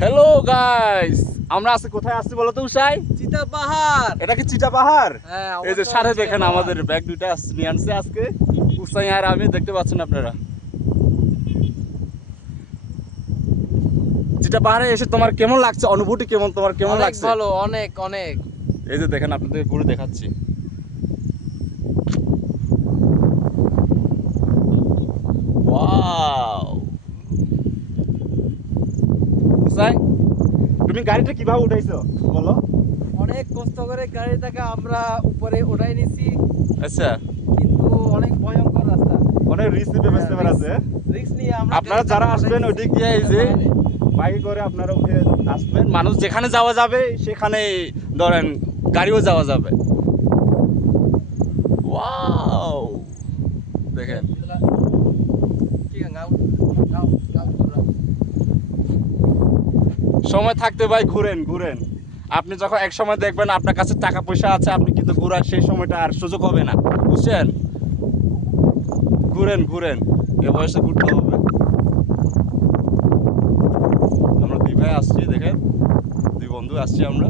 Hello guys, আমরা আজকে কোথায় আসছি বলো তো উষাই? চিতা পাহাড়। এটা কি চিটা পাহাড়? হ্যাঁ, এই যে অবশ্যই সাথে চিতা দেখেন পাহাড়। আমাদের ব্যাগ দুইটা নিয়ে আনছে আজকে উষাই আর আমি, দেখতে পাচ্ছেন আপনারা। চিটা পাহাড়ে এসে তোমার কেমন লাগছে, অনুভূতি কেমন, তোমার কেমন অনেক লাগছে? ভালো, অনেক অনেক। এই যে দেখেন আপনাদের ঘুরে দেখাচ্ছি। ওয়াও উষাই, তুমি গাড়িটা কিভাবে উঠাইছো বলো? অনেক কষ্ট করে গাড়িটাকে আমরা উপরে উঠাই নিছি, আচ্ছা, কিন্তু অনেক ভয়ঙ্কর রাস্তা। অনেক রিস্কি ব্যবস্থা আছে। রিস্ক নিয়ে আমরা আপনারা যারা আসবেন ওই দিক দিয়ে এই যে বাইকে করে আপনারা উঠে আসবেন, মানুষ যেখানে যাওয়া যাবে সেখানে ধরেন গাড়িও যাওয়া যাবে। ওয়াও দেখেন, সময় থাকতে ভাই ঘুরেন ঘুরেন। আপনি যখন এক সময় দেখবেন আপনার কাছে টাকা পয়সা আছে, আপনি কিন্তু ঘোরার সেই সময়টা আর সুযোগ হবে না, বুঝছেন? ঘুরেন ঘুরেন, এ বয়সে ঘুরতে হবে। আমরা দুই ভাই আসছি, দেখেন দুই বন্ধু আসছি আমরা।